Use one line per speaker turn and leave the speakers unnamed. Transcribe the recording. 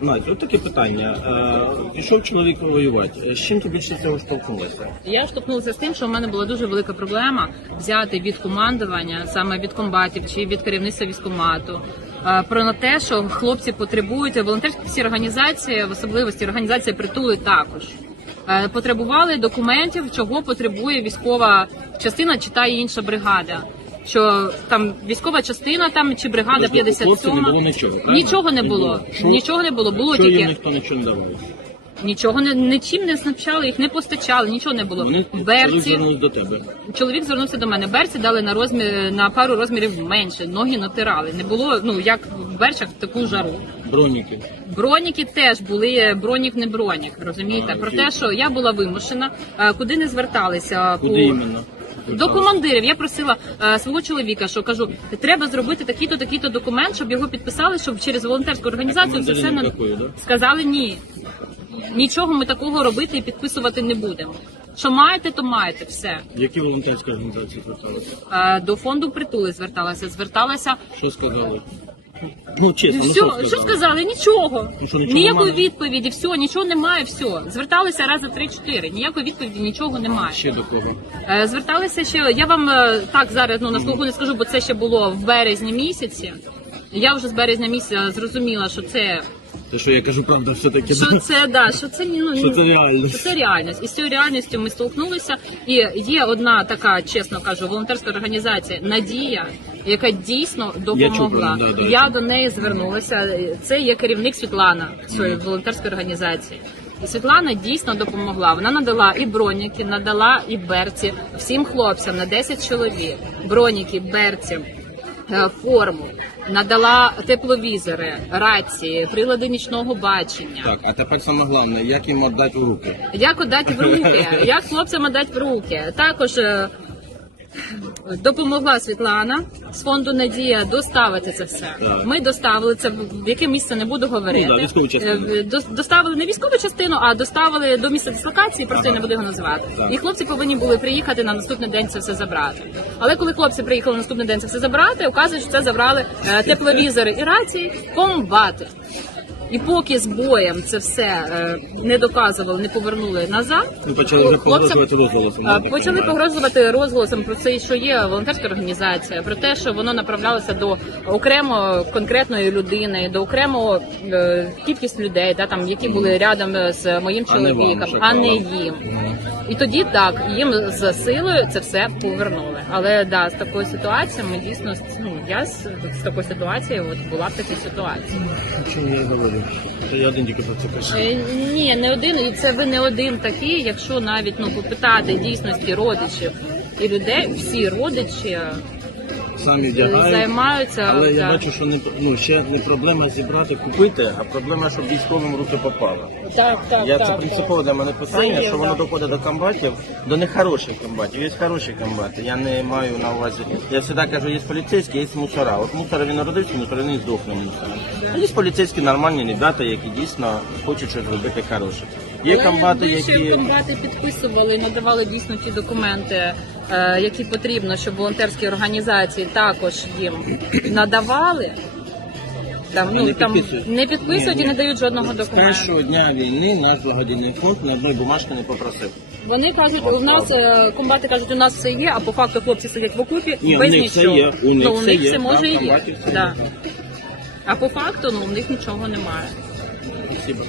Надь, от таке питання. Е, Пішов чоловік воювати. З чим ти більше цього штовхнулася?
Я штовхнулася з тим, що в мене була дуже велика проблема взяти від командування, саме від комбатів чи від керівництва військомату. е, Про те, що хлопці потребують волонтерські організації, в особливості організації притули також. е, Потребували документів, чого потребує військова частина чи та інша бригада. Що там військова частина там чи бригада
Тобто у хлопців
57
не було нічого, правильно?
Нічого не
Не
було.
було. Що?
Нічого не було. Було
їм
тільки
ніхто нічого не давав?
нічого не нічим не снабчали, їх не постачали, нічого не було.
Вони
В берці
звернувся до тебе.
чоловік звернувся до мене. Берці дали на розмір на пару розмірів менше. Ноги натирали. Не було ну як в берчах в таку жару.
Броніки.
Броніки теж були бронік, не бронік. Розумієте?
А,
Про
окей.
те, що я була вимушена, е, куди не зверталися
Куди
по
іменно?
До командирів. Я просила е, свого чоловіка, що кажу, треба зробити такий-то, такий-то документ, щоб його підписали, щоб через волонтерську організацію це все
не
на сказали ні. Нічого ми такого робити і підписувати не будемо. Що маєте, то маєте все.
Які волонтерські організації зверталися?
Е, До фонду притули зверталася. Зверталася.
Що сказали? Ну, чесно, ну,
Все, що сказали? Нічого.
Ну, що, нічого
Ніякої
немає?
відповіді, все, нічого немає, все. Зверталися рази три-чотири. Ніякої відповіді, нічого немає.
Ще до кого?
Е, Зверталися ще. Я вам е, так зараз ну на слуху не скажу, бо це ще було в березні місяці. Я вже з березня місяця зрозуміла, що це
Те, що я кажу, правда, все-таки.
що це да, що це ну
Що це
ні,
реальність.
що це реальність. І з цією реальністю ми столкнулися. І є одна така, чесно кажу, волонтерська організація Надія, яка дійсно допомогла.
чув, да, да,
я
я
до неї звернулася. Це є керівник Світлана цієї волонтерської організації. І Світлана дійсно допомогла. Вона надала і броніки, надала і берці всім хлопцям на 10 чоловік. Броніки, берці. е, Форму надала тепловізори, рації, прилади нічного бачення.
Так, а тепер саме головне, як їм віддати в руки?
Як отдати в руки? Як хлопцям дати в руки? Також е, допомогла Світлана з фонду Надія доставити це все.
Так.
Ми доставили це в яке місце не буду говорити.
Ну, да, військову частину.
Е, до- Доставили не військову частину, а доставили до місця дислокації, просто я не буду його називати.
Так.
І хлопці повинні були приїхати на наступний день це все забрати. Але коли хлопці приїхали на наступний день це все забрати, оказується, що це забрали е, тепловізори і рації комбати. І поки з боєм це все е, не доказували, не повернули назад.
Ну, почали вже погрожувати розголосом.
а,
так
Почали погрожувати розголосом про це, що є волонтерська організація, про те, що воно направлялося до окремо конкретної людини, до окремо е, кількість людей, да, там які були рядом з моїм
А
чоловіком, а не їм. І тоді так їм з силою це все повернули. Але да, з такою ситуацією ми дійсно ну я з, з такою ситуацією от була в такій ситуації.
Чому я говорю? Та я один тільки про це кажу.
Е, Ні, не один, і це ви не один такий. Якщо навіть ну попитати дійсності родичів і людей, всі родичі
Самі вдягають.
займаються.
Але я бачу, що не ну ще не проблема зібрати, купити, а проблема, щоб військовим руки попало.
так, так,
Я
так,
це принципово для мене питання,
є,
що воно доходить до комбатів, до нехороших комбатів. Є хороші комбати. Я не маю на увазі. Я завжди кажу, є поліцейські, є мусора. От мусор він народився, мусор він здохне мусором. А є поліцейські нормальні ребята, які дійсно хочуть щось робити хороше. Є комбати, які
комбати підписували і надавали дійсно ті документи, які потрібно, щоб волонтерські організації також їм надавали. Там ну
Не
там
підписують.
не підписують
Ні,
і не дають жодного
з
документу.
першого дня війни наш благодійний фонд ні одної бумажки не попросив.
Вони кажуть, у нас е, комбати кажуть, у нас все є, а по факту хлопці сидять в окупі
Ні, у
без
них все
нічого.
є, у них
ну, у
все
них
є,
все може і є. Да. А по факту ну, у них нічого немає.
Спасибо.